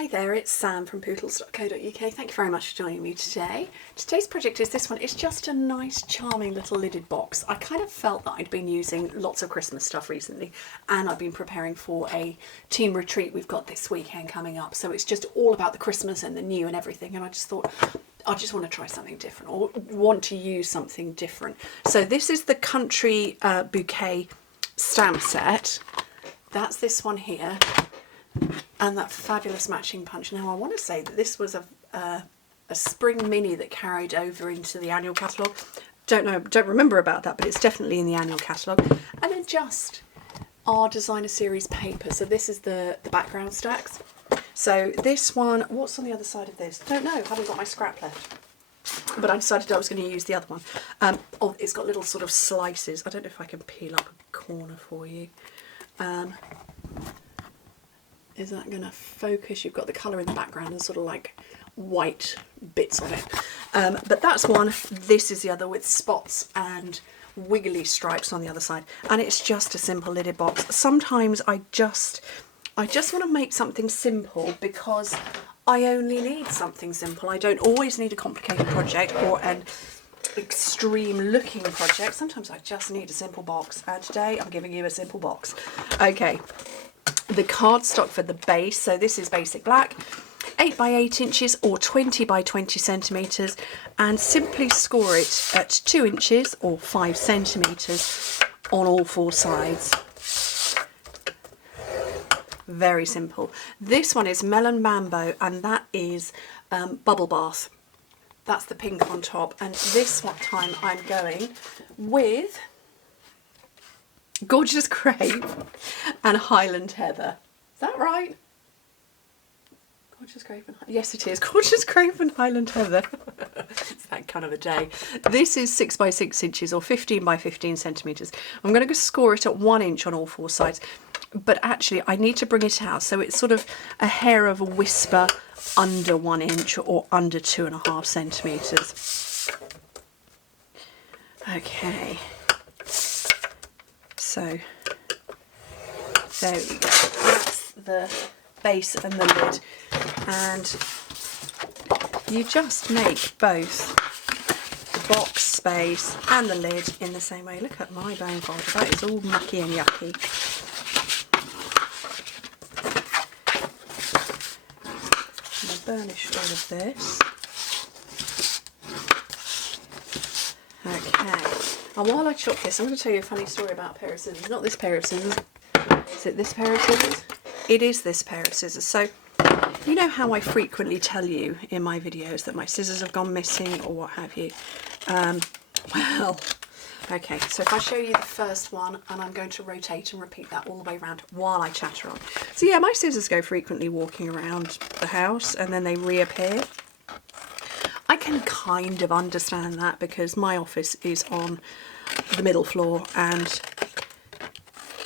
Hi there, it's Sam from Pootles.co.uk. Thank you very much for joining me today. Today's project is this one. It's just a nice, charming little lidded box. I kind of felt that I'd been using lots of Christmas stuff recently, and I've been preparing for a team retreat we've got this weekend coming up. So it's just all about the Christmas and the new and everything. And I just thought, I just want to try something different, or want to use something different. So this is the Country Bouquet stamp set. That's this one here. And that fabulous matching punch. Now I want to say that this was a spring mini that carried over into the annual catalogue. Don't remember about that, but it's definitely in the annual catalogue. And then just our designer series paper. So this is the background stacks. So this one, what's on the other side of this? Don't know, haven't got my scrap left. But I decided I was going to use the other one. Oh, it's got little sort of slices. I don't know if I can peel up a corner for you. Is that going to focus? You've got the colour in the background and sort of like white bits on it. But that's one. This is the other with spots and wiggly stripes on the other side. And it's just a simple lidded box. Sometimes I just want to make something simple because I only need something simple. I don't always need a complicated project or an extreme looking project. Sometimes I just need a simple box. And today I'm giving you a simple box. Okay. The cardstock for the base, so this is basic black, 8 by 8 inches or 20 by 20 centimetres, and simply score it at 2 inches or 5 centimetres on all four sides. Very simple. This one is Melon Mambo, and that is Bubble Bath. That's the pink on top, and this one time I'm going with Gorgeous Crepe and Highland Heather. Is that right? Gorgeous Crepe and yes, it is. Gorgeous Crepe and Highland Heather. It's that kind of a day. This is 6 by 6 inches or 15 by 15 centimetres. I'm going to score it at 1 inch on all four sides, but actually I need to bring it out so it's sort of a hair of a whisper under 1 inch or under 2.5 centimetres. Okay. So there we go, that's the base and the lid, and you just make both the box space and the lid in the same way. Look at my bone folder, that is all mucky and yucky. I'm going to burnish all of this. Okay. And while I chop this, I'm going to tell you a funny story about a pair of scissors. Not this pair of scissors. Is it this pair of scissors? It is this pair of scissors. So, you know how I frequently tell you in my videos that my scissors have gone missing or what have you? Well, okay. So if I show you the first one, and I'm going to rotate and repeat that all the way around while I chatter on. So yeah, my scissors go frequently walking around the house and then they reappear. I can kind of understand that because my office is on the middle floor and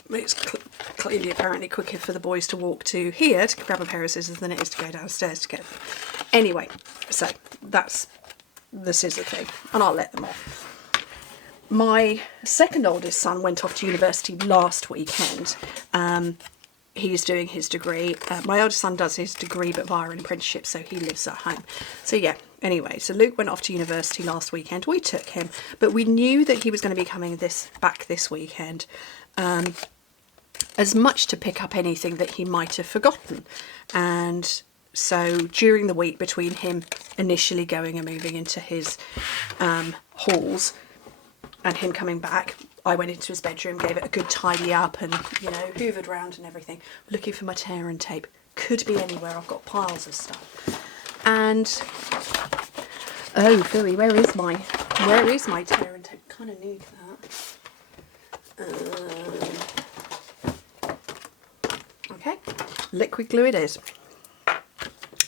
it's clearly apparently quicker for the boys to walk to here to grab a pair of scissors than it is to go downstairs to get them. Anyway, so that's the scissor thing, and I'll let them off. My second oldest son went off to university last weekend. He's doing his degree. My eldest son does his degree but via an apprenticeship, so he lives at home. So yeah, anyway, so Luke went off to university last weekend. We took him, but we knew that he was going to be coming back this weekend, as much to pick up anything that he might have forgotten. And so during the week between him initially going and moving into his halls and him coming back, I went into his bedroom, gave it a good tidy up and, you know, hoovered around and everything, looking for my tear and tape. Could be anywhere, I've got piles of stuff. And, oh, Philly, where is my tear and tape? Kind of need that. Okay, liquid glue it is.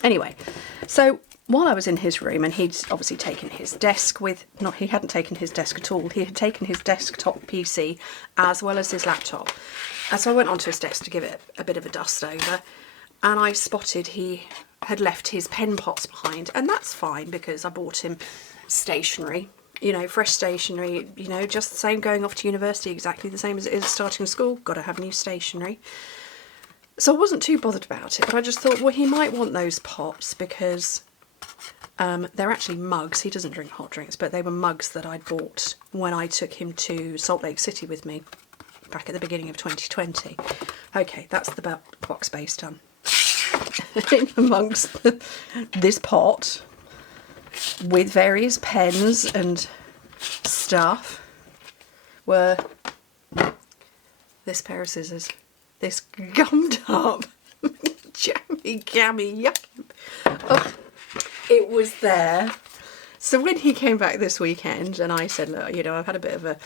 Anyway, so while I was in his room, and he'd obviously taken his desk he hadn't taken his desk at all, he had taken his desktop PC as well as his laptop. And so I went onto his desk to give it a bit of a dust over, and I spotted he had left his pen pots behind, and that's fine because I bought him stationery, you know, fresh stationery, you know, just the same going off to university, exactly the same as it is starting school, got to have new stationery. So I wasn't too bothered about it, but I just thought, well, he might want those pots because they're actually mugs. He doesn't drink hot drinks, but they were mugs that I'd bought when I took him to Salt Lake City with me back at the beginning of 2020. Okay, that's the box base done. In amongst this pot with various pens and stuff were this pair of scissors, this gummed up jammy yucky. Oh, it was there. So when he came back this weekend and I said, look, you know, I've had a bit of a,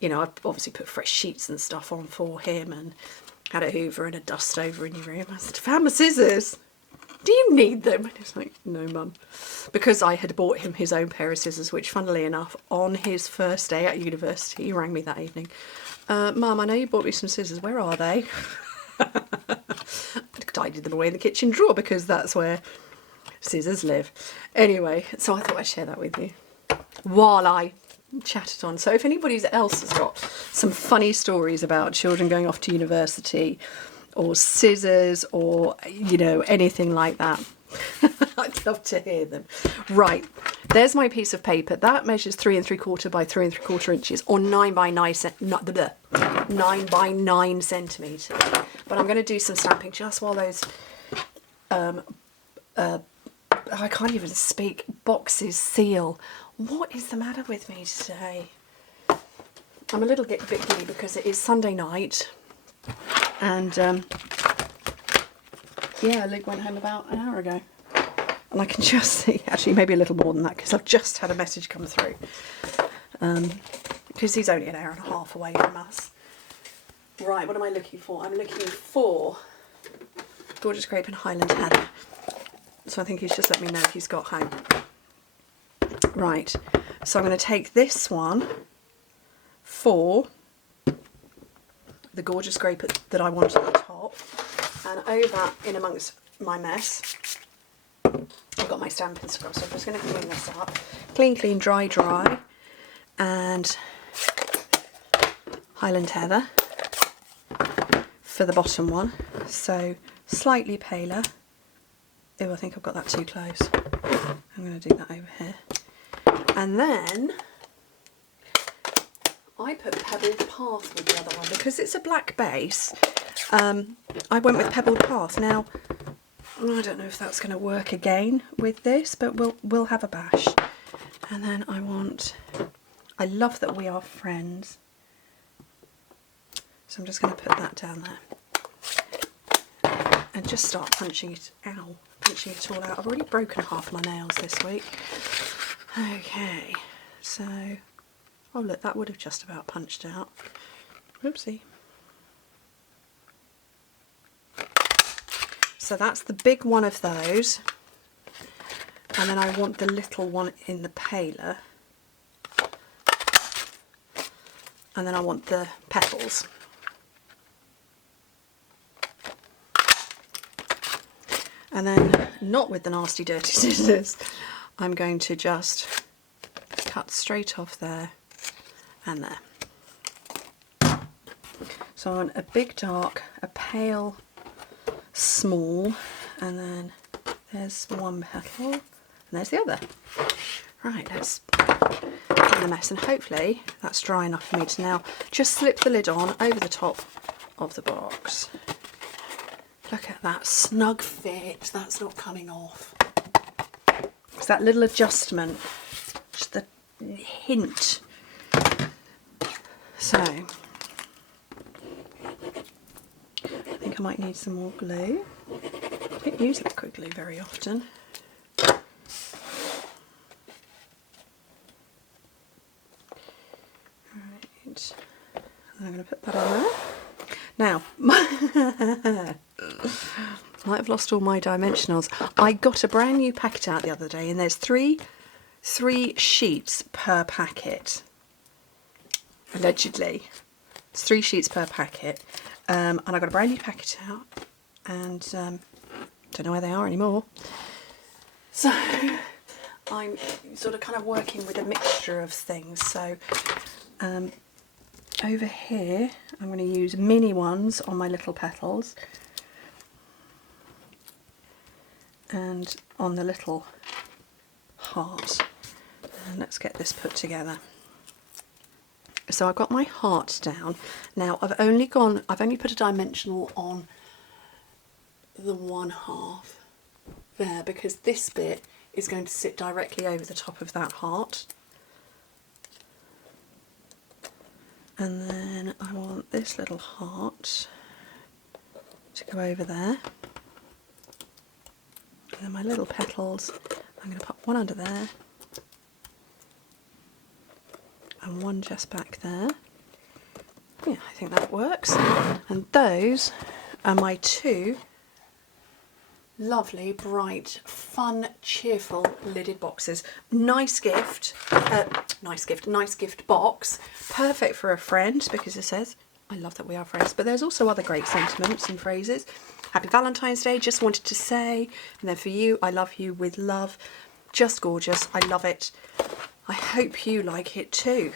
you know, I've obviously put fresh sheets and stuff on for him and had a hoover and a dust over in your room. I said, found my scissors. Do you need them? And he's like, no, Mum. Because I had bought him his own pair of scissors, which funnily enough, on his first day at university, he rang me that evening. Mum, I know you bought me some scissors. Where are they? I tidied them away in the kitchen drawer because that's where scissors live. Anyway, so I thought I'd share that with you while I chatted on. So if anybody else has got some funny stories about children going off to university or scissors or, you know, anything like that, I'd love to hear them. Right, there's my piece of paper. That measures 3 3/4 by 3 3/4 inches, or 9 by 9 centimetres. But I'm going to do some stamping just while those I can't even speak, boxes seal. What is the matter with me today? I'm a little bit giddy because it is Sunday night and yeah, Luke went home about an hour ago and I can just see, actually maybe a little more than that because I've just had a message come through because he's only an hour and a half away from us. Right, what am I looking for? I'm looking for Gorgeous Grape and Highland Heather. So I think he's just let me know he's got home. Right, so I'm going to take this one for the Gorgeous Grape that I want at the top, and over in amongst my mess I've got my stamping scrub, so I'm just going to clean this up. Clean, clean, dry, dry, and Highland Heather for the bottom one, so slightly paler. Oh, I think I've got that too close. I'm going to do that over here. And then I put Pebbled Path with the other one because it's a black base. I went with Pebbled Path. Now, I don't know if that's going to work again with this, but we'll have a bash. And then I love that We Are Friends. So I'm just going to put that down there. And just start punching it out. Punching it all out. I've already broken half my nails this week. Okay, so, oh look, that would have just about punched out. Oopsie. So that's the big one of those. And then I want the little one in the paler. And then I want the petals. And then, not with the nasty dirty scissors, I'm going to just cut straight off there and there. So I want a big dark, a pale small, and then there's one petal and there's the other. Right, let's get the mess, and hopefully that's dry enough for me to now just slip the lid on over the top of the box. Look at that snug fit, that's not coming off. It's that little adjustment, just the hint. So, I think I might need some more glue. I don't use liquid glue very often. Right, and I'm going to put that on there. Now, might have lost all my dimensionals. I got a brand new packet out the other day, and there's three sheets per packet. Allegedly, it's 3 sheets per packet, and I got a brand new packet out, and don't know where they are anymore. So I'm sort of kind of working with a mixture of things. So over here, I'm going to use mini ones on my little petals. and on the little heart. And let's get this put together. So I've got my heart down. Now I've only put a dimensional on the 1/2 there, because this bit is going to sit directly over the top of that heart. And then I want this little heart to go over there. And then my little petals, I'm going to pop one under there and one just back there. Yeah, I think that works. And those are my two lovely, bright, fun, cheerful lidded boxes. Nice gift box. Perfect for a friend, because it says, I love that we are friends. But there's also other great sentiments and phrases. Happy Valentine's Day, just wanted to say. And then for you, I love you with love. Just gorgeous. I love it. I hope you like it too.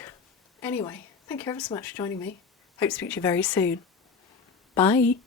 Anyway, thank you ever so much for joining me. Hope to speak to you very soon. Bye.